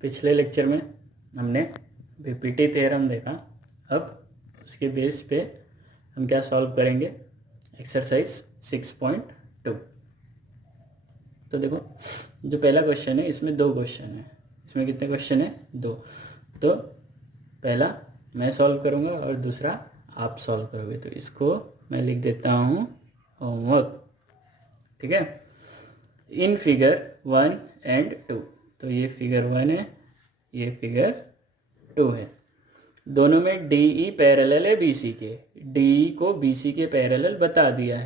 पिछले लेक्चर में हमने बीपीटी थ्योरम देखा। अब उसके बेस पे हम क्या सॉल्व करेंगे, एक्सरसाइज 6.2। तो देखो जो पहला क्वेश्चन है इसमें 2 क्वेश्चन है। इसमें कितने क्वेश्चन है? 2। तो पहला मैं सॉल्व करूँगा और दूसरा आप सॉल्व करोगे। तो इसको मैं लिख देता हूँ होमवर्क, ठीक है। इन फिगर 1 एंड 2, तो ये फिगर 1 है, ये फिगर 2 है। दोनों में डी ई पैरेलल है बीसी के। डी ई को बीसी के पैरेलल बता दिया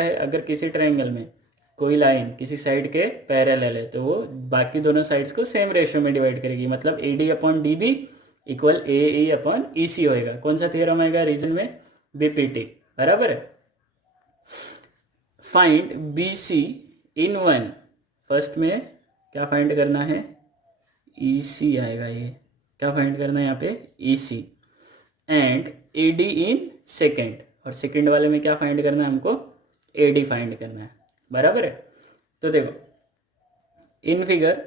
है। अगर किसी ट्रायंगल में कोई लाइन किसी साइड के पैरेलल है तो वो बाकी दोनों साइड्स को सेम रेशियो में डिवाइड करेगी। मतलब A D upon D B equal A E upon E C होएगा। कौन सा थ्योरम आएगा रीजन में? बीपीटी, बराबर है। फाइंड बी सी इन 1। फर्स्ट में क्या फाइंड करना है? ई सी आएगा। ये क्या फाइंड करना है यहाँ पे? E C. And A D in second, और सेकेंड वाले में क्या फाइंड करना है हमको? ए डी फाइंड करना है, बराबर है। तो देखो in figure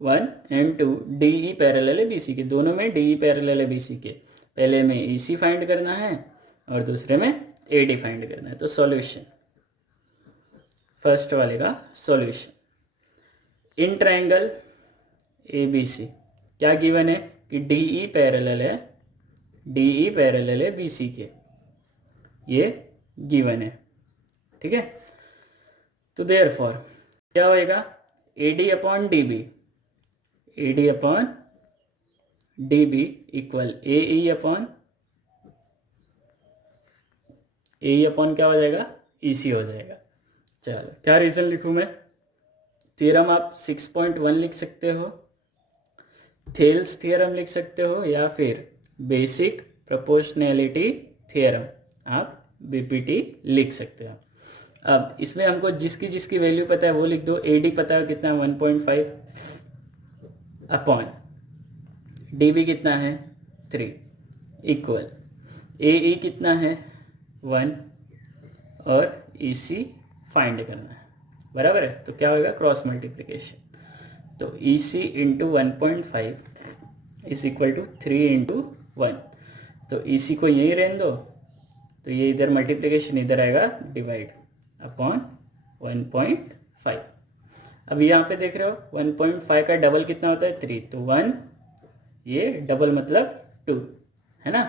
1 and 2 D E parallel है बी सी के। दोनों में डी ई पैरेलल है बी सी के। पहले में ई सी फाइंड करना है और दूसरे में ए डी फाइंड करना है। तो सॉल्यूशन, फर्स्ट वाले का solution. In triangle A B C क्या गिवन है कि डी ई पैरेलल है बी सी के, ये गिवन है, ठीक है। तो देयरफॉर क्या होएगा? A D upon D B equal A E upon क्या हो जाएगा? ई सी हो जाएगा। चलो क्या रीजन लिखूं मैं? थ्योरम आप 6.1 लिख सकते हो, थेल्स थ्योरम लिख सकते हो, या फिर बेसिक प्रोपोर्शनैलिटी थ्योरम आप बीपीटी लिख सकते हो। अब इसमें हमको जिसकी वैल्यू पता है वो लिख दो। ए डी पता है कितना? 1.5 अपॉन डी बी कितना है? 3 इक्वल ए ई कितना है? 1 और ई सी फाइंड करना है, बराबर है। तो क्या होगा? Cross multiplication. तो E C into 1.5 is equal to 3 into 1। तो ई सी को यहीं रहने दो, तो ये इधर मल्टीप्लिकेशन इधर आएगा डिवाइड अपॉन 1.5। अब यहाँ पे देख रहे हो 1.5 का डबल कितना होता है? 3। तो 1, ये डबल मतलब 2 है ना।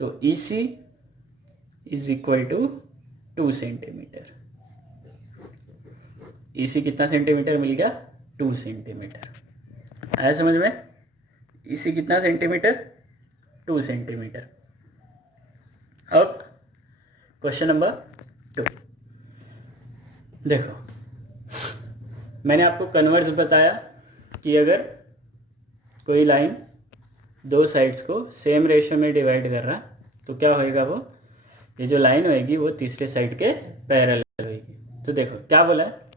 तो E C is equal to 2 centimetre. ई सी कितना सेंटीमीटर मिल गया? 2 सेंटीमीटर। आया समझ में? ई सी कितना सेंटीमीटर? 2 सेंटीमीटर। अब क्वेश्चन नंबर 2 देखो, मैंने आपको कन्वर्स बताया कि अगर कोई लाइन 2 साइड्स को सेम रेशियो में डिवाइड कर रहा तो क्या होएगा? वो ये जो लाइन होएगी वो तीसरे साइड के पैरेलल होएगी। तो देखो क्या बोला है,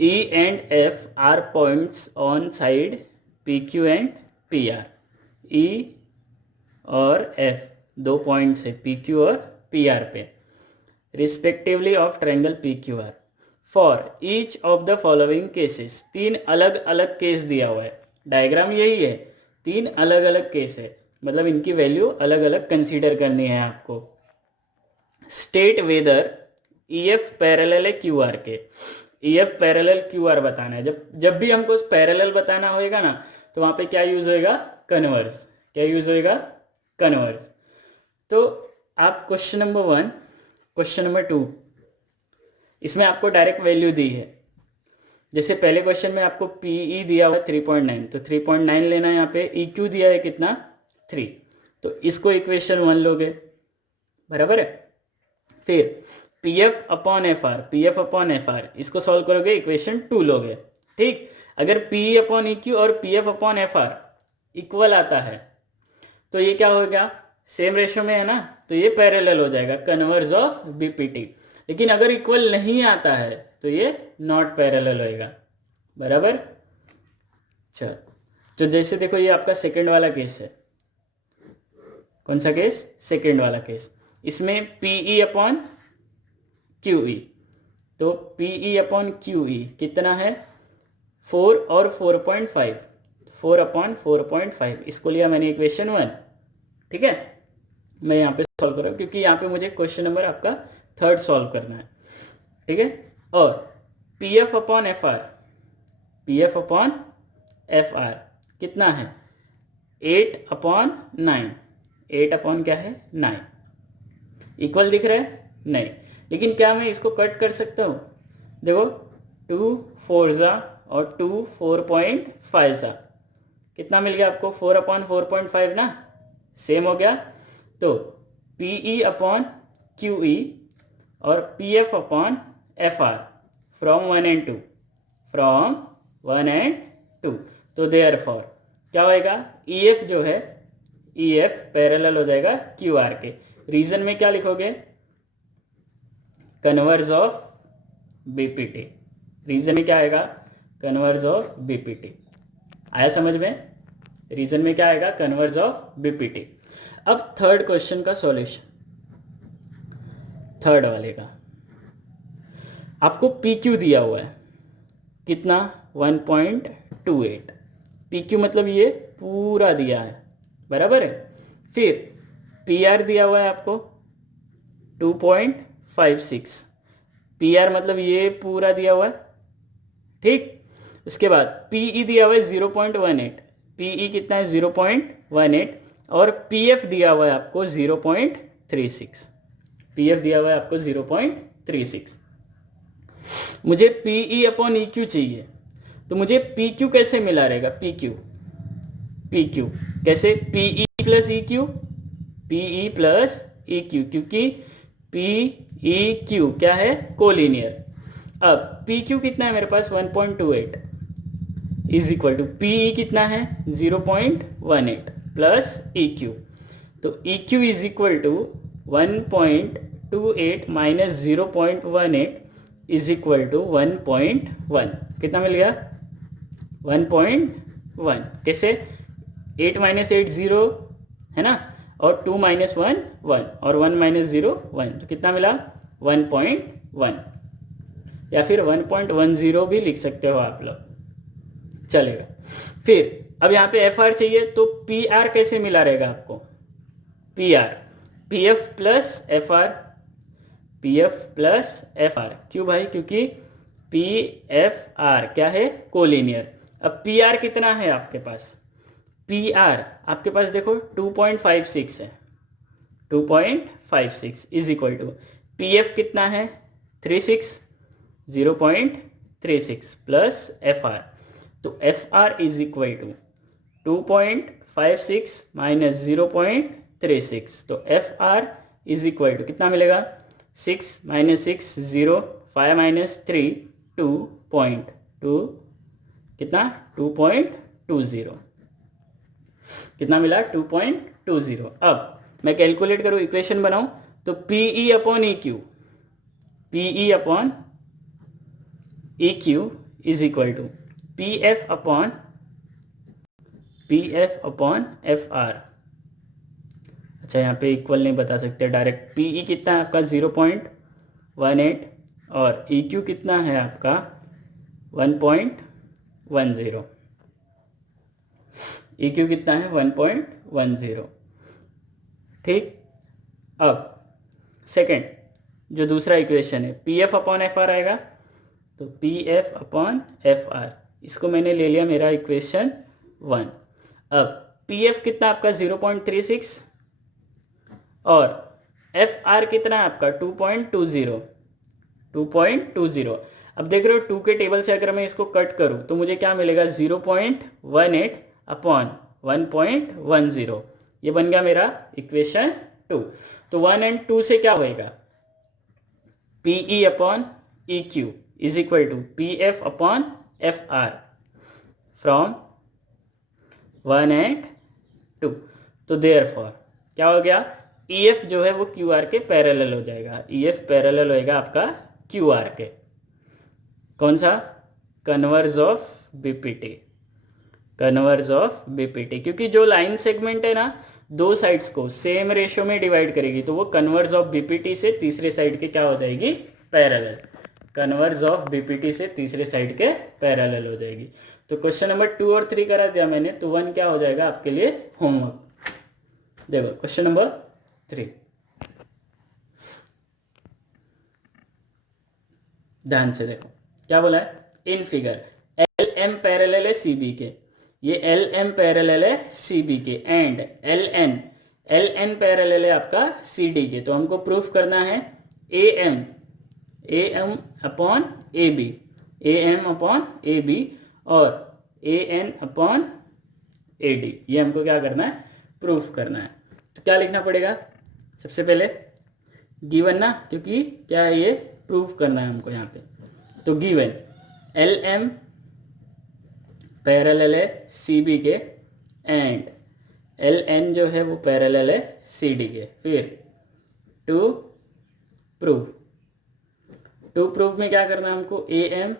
E and F are points on side PQ and PR। E और F 2 पॉइंट्स है PQ और PR पे, respectively of triangle PQR। For each of the following cases, 3 अलग अलग केस दिया हुआ है। डायग्राम यही है, 3 अलग अलग केस है, मतलब इनकी वैल्यू अलग अलग कंसीडर करनी है आपको। स्टेट वेदर EF पैरेलल है QR के। EF पैरेलल QR बताना है। जब भी हमको पैरेलल बताना होएगा ना, तो वहां पे क्या यूज होएगा? कन्वर्स। क्या यूज होएगा? कन्वर्स। तो आप क्वेश्चन नंबर 1, क्वेश्चन नंबर 2, इसमें आपको डायरेक्ट वैल्यू दी है। जैसे पहले क्वेश्चन में आपको PE दिया हुआ है 3.9, तो 3.9 लेना है। यहाँ पे EQ दिया है कितना? 3। तो इसको इक्वेशन 1 लोगे, बराबर है। फिर PF अपॉन FR, इसको सॉल्व करोगे, इक्वेशन 2 लोगे, ठीक। अगर PE अपॉन EQ और PF अपॉन FR इक्वल आता है तो ये क्या होगा? सेम रेशियो में है ना, तो ये पैरेलल हो जाएगा, कन्वर्स ऑफ बीपीटी। लेकिन अगर इक्वल नहीं आता है तो ये नॉट पैरेलल होएगा, बराबर। चलो, तो जैसे देखो ये आपका सेकंड वाला केस है। कौन सा केस? सेकंड वाला केस। इसमें PE अपॉन QE, तो PE अपॉन QE कितना है? 4 और 4.5, 4/4.5 इसको लिया मैंने इक्वेशन 1। ठीक है, मैं यहाँ पे सॉल्व कर रहा हूँ क्योंकि यहाँ पे मुझे क्वेश्चन नंबर आपका 3rd सॉल्व करना है। ठीक है, और P F upon F R, P F upon F are कितना है 8/9, 8 क्या है 9, इक्वल दिख रहा है नहीं, लेकिन क्या मैं इसको कट कर सकता हूँ? देखो 2 4 जा और 2 4.5 जा, कितना मिल गया आपको 4/4.5 ना, सेम हो गया। तो P E upon Q E और P F upon F R from 1 and 2, from 1 and 2, तो देयरफॉर क्या होएगा ई एफ जो है, ई एफ पैरेलल हो जाएगा क्यू आर के। रीजन में क्या लिखोगे? Converse of BPT. रीजन में क्या आएगा? Converse of BPT. आया समझ में? रीजन में क्या आएगा? Converse of BPT. अब 3rd क्वेश्चन का सॉल्यूशन, 3rd वाले का आपको पी क्यू दिया हुआ है कितना 1.28, पी क्यू मतलब ये पूरा दिया है, बराबर है। फिर पी आर दिया हुआ है आपको 2.56, पी आर मतलब ये पूरा दिया हुआ है, ठीक। उसके बाद पीई दिया हुआ है 0.18, पीई कितना है 0.18, और पीएफ दिया हुआ है आपको 0.36, पीएफ दिया हुआ है आपको 0.36। मुझे पीई अपॉन ई क्यू चाहिए, तो मुझे पी क्यू कैसे मिला रहेगा? पी क्यू, पी क्यू कैसे? PE plus E Q, PE plus E Q, क्योंकि पी ई क्यू क्या है? कोलिनियर। अब पी क्यू कितना है मेरे पास 1.28 इज इक्वल टू पीई कितना है 0.18 प्लस ई क्यू, तो E Q is equal to 1.28 minus 0.18 is equal to 1.1। कितना मिल गया? 1.1। कैसे? 8 माइनस 8 0 है ना, और 2 माइनस 1 1, और 1 माइनस 0 1, तो कितना मिला? 1.1, या फिर 1.10 भी लिख सकते हो आप लोग, चलेगा। फिर अब यहाँ पे एफ आर चाहिए, तो पी आर कैसे मिला रहेगा आपको? P R P F plus F R, P F plus F are. क्यों भाई? क्योंकि पी एफ आर क्या है? कोलिनियर। अब पी आर कितना है आपके पास? पी आर आपके पास देखो 2.56 है, 2.56 is equal to P F कितना है 36, 0.36 प्लस एफ आर, तो F R is equal to 2.56 minus 0.36, तो F R is equal to कितना मिलेगा? 6 माइनस 6 0, 5 माइनस 3 2.2, कितना? 2.20, कितना मिला? 2.20। अब मैं कैलकुलेट करूँ, इक्वेशन बनाऊं, तो PE upon E Q, PE upon E Q is equal to P F upon F R. अच्छा, यहाँ पे इक्वल नहीं बता सकते डायरेक्ट। पीई कितना है आपका 0.18, और ई क्यू कितना है आपका 1.10, ई क्यू कितना है 1.10, ठीक। अब सेकेंड जो दूसरा इक्वेशन है, P F upon F are आएगा, तो P F upon F are, इसको मैंने ले लिया मेरा इक्वेशन 1। अब पी एफ कितना आपका 0.36, और एफ आर कितना है आपका 2.20, 2.20। अब देख रहे हो 2 के टेबल से अगर मैं इसको कट करूं तो मुझे क्या मिलेगा? 0.18 अपॉन 1.10, ये बन गया मेरा इक्वेशन 2। तो 1 and 2 से क्या होएगा? PE upon E Q is equal to P F upon F R from 1 and 2, तो देयरफॉर क्या हो गया? ई एफ जो है वो क्यू आर के पैरेलल हो जाएगा, ई एफ पैरेलल होएगा आपका क्यू आर के। कौन सा? Converse of BPT, converse of BPT, क्योंकि जो लाइन सेगमेंट है ना, दो साइड्स को सेम रेशियो में डिवाइड करेगी, तो वो कन्वर्ज ऑफ बीपीटी से तीसरे साइड के क्या हो जाएगी? पैरेलल। कन्वर्ज ऑफ बीपीटी से तीसरे साइड के पैरेलल हो जाएगी। तो क्वेश्चन नंबर 2 और 3 करा दिया मैंने, तो 1 क्या हो जाएगा आपके लिए होमवर्क। देखो क्वेश्चन नंबर 3, ध्यान से देखो क्या बोला है। In figure L M parallel है सी बी के, ये एल एम पैरेलल है सी बी के, एंड एल एन पैरेलल है आपका सी डी के। तो हमको प्रूफ करना है A M upon A B, A M upon A B और A N upon A D, ये हमको क्या करना है, प्रूफ करना है। तो क्या लिखना पड़ेगा, सबसे पहले गिवन ना, क्योंकि क्या है ये प्रूफ करना है हमको यहाँ पे। तो गिवन एल एम पैरेलल है सी बी के एंड एल एन जो है वो पैरेलल है सी डी के। फिर टू प्रूफ में क्या करना है हमको, A M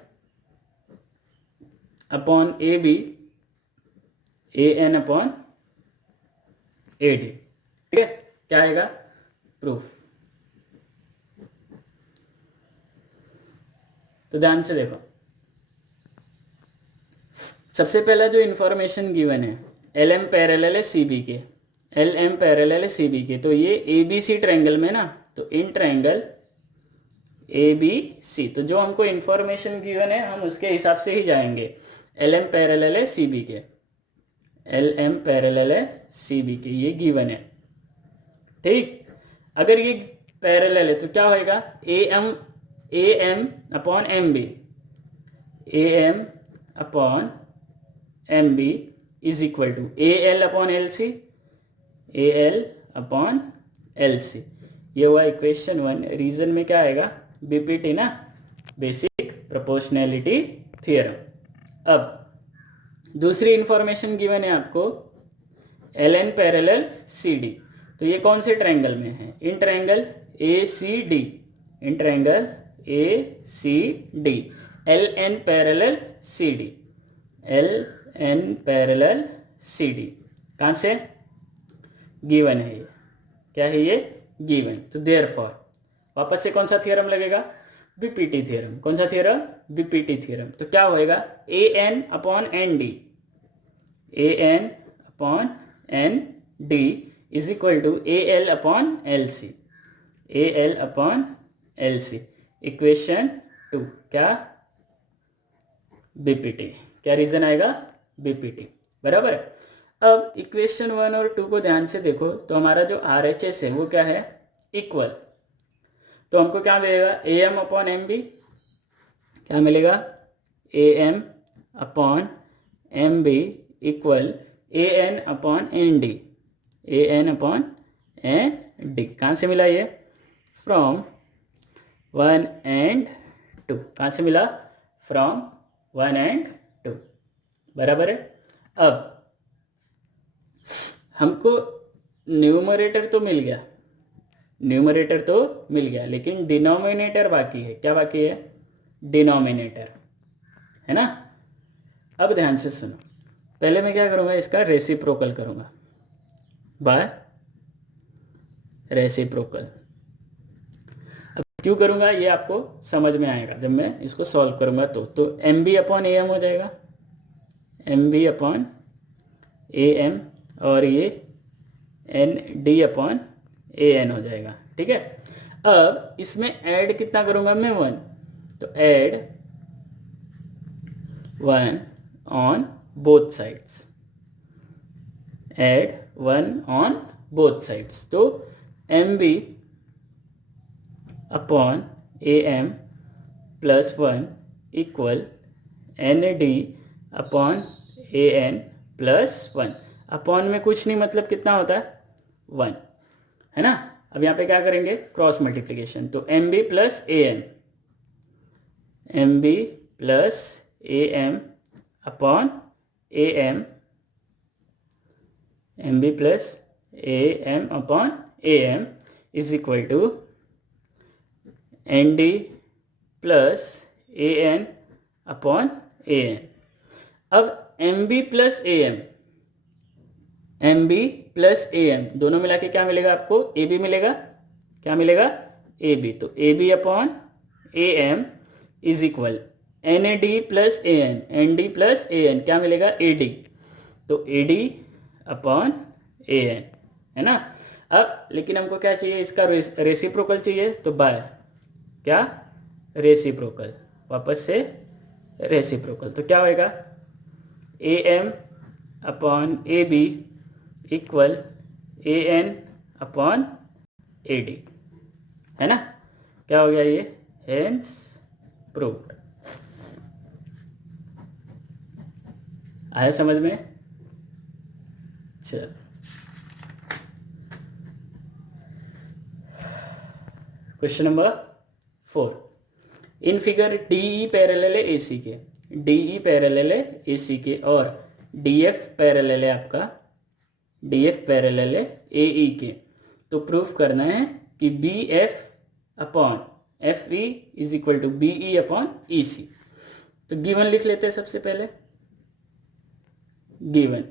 upon A B, A N upon A D, ठीक है। क्या आएगा, प्रूफ। तो ध्यान से देखो, सबसे पहला जो इंफॉर्मेशन गिवन है, एल एम पैरेलल है सी बी के, एल एम पैरेलल है सी बी के, तो ये ए बी सी ट्रायंगल में ना, तो इन ट्रायंगल ए बी सी, तो जो हमको इंफॉर्मेशन गिवन है हम उसके हिसाब से ही जाएंगे। एल एम पैरेलल है सी बी के, एल एम पैरेलल है सी बी के, ये गिवन है, ठीक। अगर ये पैरेलल है तो क्या होएगा, A M upon M B, A M upon M B is equal to A L upon L C, A L upon L C. ये हुआ इक्वेशन 1। रीजन में क्या आएगा, बीपीटी ना, बेसिक प्रोपोर्शनैलिटी थ्योरम। अब दूसरी इंफॉर्मेशन गिवन है आपको, L N parallel C D, तो ये कौन से ट्रायंगल में है, in triangle A C D, in triangle A C D, L N parallel C D, L N parallel C D, कहाँ से गिवन है ये, क्या है ये गिवन। तो देयरफॉर वापस से कौन सा थ्योरम लगेगा, बीपीटी थ्योरम। कौन सा थ्योरम, बीपीटी थ्योरम। तो क्या होएगा, A N upon N D, A N upon N D is equal to A L upon L C, A L upon L C. Equation 2 क्या, बीपीटी। क्या reason आएगा, BPT, बराबर है। अब इक्वेशन 1 और 2 को ध्यान से देखो, तो हमारा जो RHS है वो क्या है, इक्वल। तो हमको क्या मिलेगा, A M upon M B, क्या मिलेगा, A M upon M B equal A N upon N D, A N upon N D. कहाँ से मिला ये, फ्रॉम 1 एंड 2, कहाँ से मिला, फ्रॉम 1 एंड 2, बराबर है। अब हमको न्यूमरेटर तो मिल गया, न्यूमरेटर तो मिल गया, लेकिन डिनोमिनेटर बाकी है। क्या बाकी है, डिनोमिनेटर, है ना। अब ध्यान से सुनो, पहले मैं क्या करूँगा, इसका रेसिप्रोकल करूँगा बाय रेसिप्रोकल। अब क्यों करूँगा ये आपको समझ में आएगा जब मैं इसको सॉल्व करूँगा। तो M B upon A M हो जाएगा, M B upon A M, और ये N D upon A N हो जाएगा, ठीक है। अब इसमें ऐड कितना करूँगा मैं, 1, तो add 1 on both sides, add 1 on both sides. तो M B upon A M plus 1 equal N D upon A N plus 1। Upon में कुछ नहीं, मतलब कितना होता है, 1, है ना। अब यहाँ पे क्या करेंगे, क्रॉस मल्टीप्लिकेशन। तो M B plus A M, M B plus A M upon A M, M B plus A M upon A M is equal to N D plus A N upon A N. अब M B plus A M, M B plus A M दोनों मिला के क्या मिलेगा आपको, A B मिलेगा। क्या मिलेगा, ए बी। तो A B upon A M is equal N A D plus A N D plus A N, क्या मिलेगा ए डी, तो A D upon A N, है ना। अब लेकिन हमको क्या चाहिए, इसका रेसिप्रोकल चाहिए, तो बाय क्या रेसिप्रोकल, वापस से रेसिप्रोकल, तो क्या होएगा A M upon A B equal A N upon A D, है ना। क्या हो गया ये, हेंस प्रूव्ड। आया समझ में। चल question number 4, in figure DE parallel है एसी के, डीई पैरेलल है एसी के और डीएफ पैरेलल है आपका, डीएफ पैरेलल है एई के, तो प्रूफ करना है कि B F upon F E is equal to B E upon E C. तो गिवन लिख लेते हैं सबसे पहले। गिवन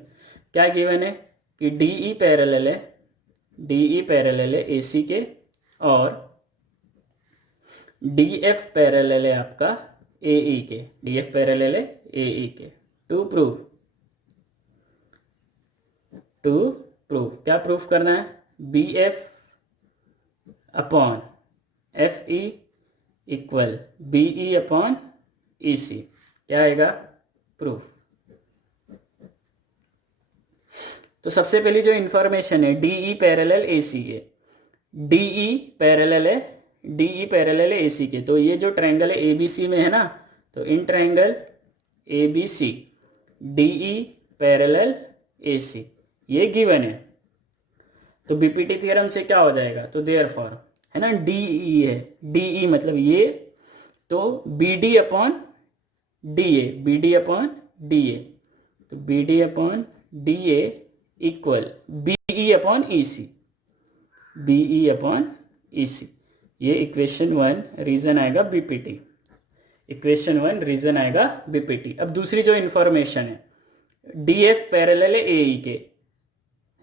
क्या गिवन है कि डीई पैरेलल है, डीई पैरेलल है एसी के और डीएफ पैरेलल है आपका एई के, डीएफ पैरेलल है एई के। टू प्रूफ क्या प्रूफ करना है, B F upon F E equal B E upon E C, क्या आएगा प्रूफ। तो सबसे पहली जो इंफॉर्मेशन है डीई पैरेलल एसी के, डीई पैरेलल है, डीई पैरेलल है एसी के, तो ये जो ट्रायंगल है एबीसी में है ना, तो in triangle ABC DE parallel AC ये गिवन है। तो बीपीटी थ्योरम से क्या हो जाएगा, तो देयरफॉर है ना डीई है, डीई मतलब ये, तो B D upon D A, B D upon D A, तो B D upon D A equal B E upon E C, B E upon E C. ये इक्वेशन 1 रीजन आएगा BPT, equation 1 reason आएगा BPT. अब दूसरी जो information है D F parallel है ए E के,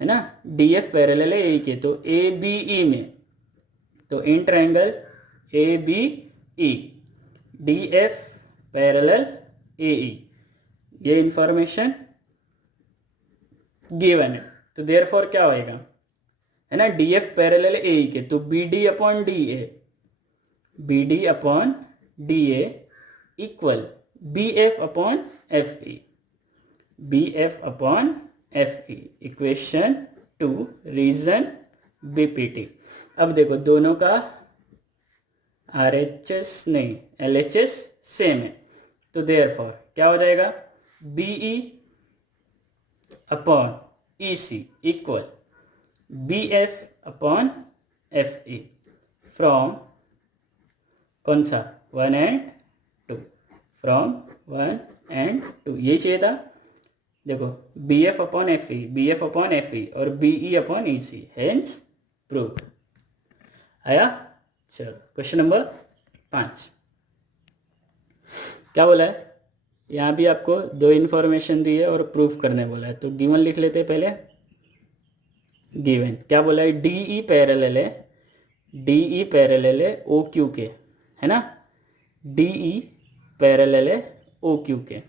है ना, डी एफ पैरेलल है ए के, तो ए बी ई में, तो in triangle A B E D F parallel A E, ये इंफॉर्मेशन गिवन है। तो देयरफॉर क्या होएगा, है ना, D F parallel A E के, तो B D upon D A, B D upon D A equal B F upon F E, B F upon F E. Equation 2 reason BPT. अब देखो दोनों का RHS नहीं LHS सेम है, तो therefore क्या हो जाएगा BE upon EC equal BF upon FE from कौन सा 1 and 2, फ्रॉम 1 and 2 यही चाहिए था। देखो BF upon FE, BF upon FE और BE upon EC, hence proved. आया। चलो क्वेश्चन नंबर 5 क्या बोला है, यहाँ भी आपको दो इन्फॉर्मेशन दी है और प्रूफ करने बोला है, तो गिवन लिख लेते हैं पहले। गिवन क्या बोला है, डीई पैरेलल है, डीई पैरेलल है ओ क्यू के, है ना, डीई पैरेलल है ओ क्यू के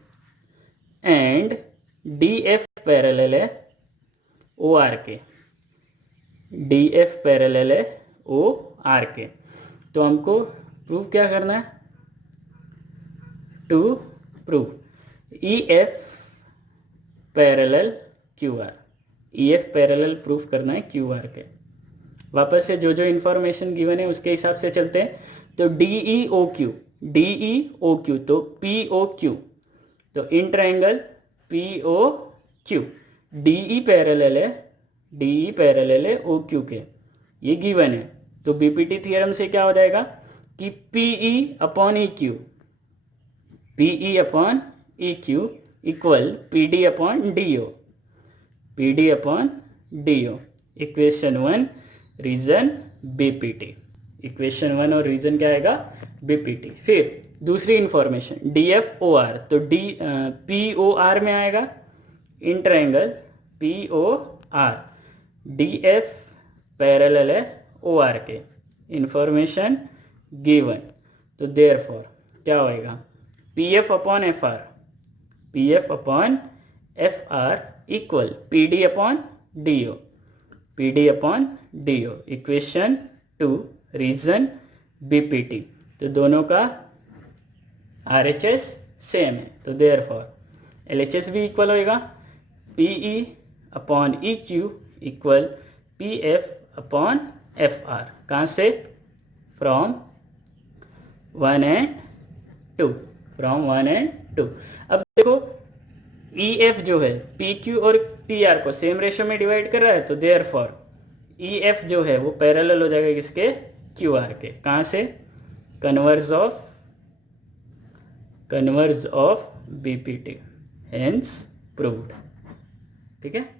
एंड डी एफ पैरेलल है ओ आर के, डी एफ पैरेलल है ओ आर के। तो हमको प्रूफ क्या करना है, to prove E F parallel Q R, E F parallel proof करना है क्यू आर के। वापस से जो जो इन्फॉर्मेशन गिवन है उसके हिसाब से चलते हैं। तो D E O Q, D E O Q, तो पी ओ क्यू, तो in triangle P O Q DE parallel है, डीई पैरेलल है ओ क्यू के, ये गिवन है। तो बीपीटी थ्योरम से क्या हो जाएगा कि PE upon E Q, PE upon E Q equal PD upon DO, PD upon DO. Equation 1 reason BPT, equation 1 और रीजन क्या आएगा बीपीटी। फिर दूसरी information D F O R, तो डी पी ओ आर में आएगा in triangle P O R, D F parallel है O R के, इंफॉर्मेशन गिवन। तो देयरफॉर क्या होएगा, P F upon F R, P F upon F R equal P D upon D O, P D upon D O. Equation 2 reason BPT. तो दोनों का R H S same है, तो therefore L H S भी equal होएगा P E upon E Q equal P F upon F R. कहाँ से, from 1 and 2, from 1 and 2। अब देखो ई एफ जो है पी क्यू और पी आर को सेम रेशो में डिवाइड कर रहा है, तो देयरफॉर ई एफ जो है वो पैरेलल हो जाएगा किसके, क्यू आर के। कहाँ से, converse of BPT, hence proved. ठीक है।